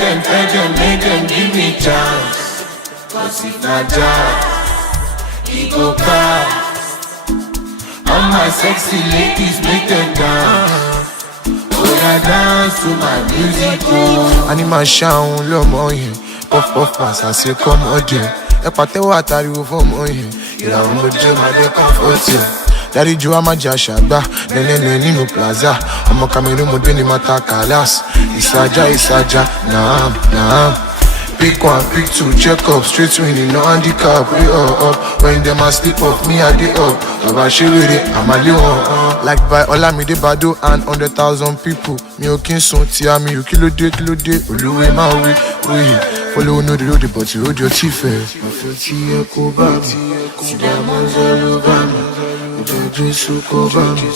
beg them, make them give me chance. Cause if not jazz, he go cry. All my sexy ladies make them dance. Oh, I dance to my music, oh. Anima ṣàwọn lọ́mọ yẹn, puff puff pass àṣẹ kọ́mọdé. Ẹ pàtẹ́wọ́ àtàríwò fọ́mọ yẹn, ìràwọ̀ mojú máa dé comfort. Daddy Joe Amaja Shagba, nene nínú plaza. Ọmọ Cameroon mo dé ní Mata Kalas. Isaja, naam. Pick one, pick two, check up, straight winning, no handicap. We all up, when them a sleep off, me I dey up. Baba Shewere, I'm a little like by Olamide Bado and 100,000 people. Mi ò kí n sùn tí a mi ò kí ló dé, olúwe máa wí. Follow no the road, but you hold your teeth first. I feel tí ẹ kó bá mi, tí diamonds all over me. Ojú Jésù kó bá mi.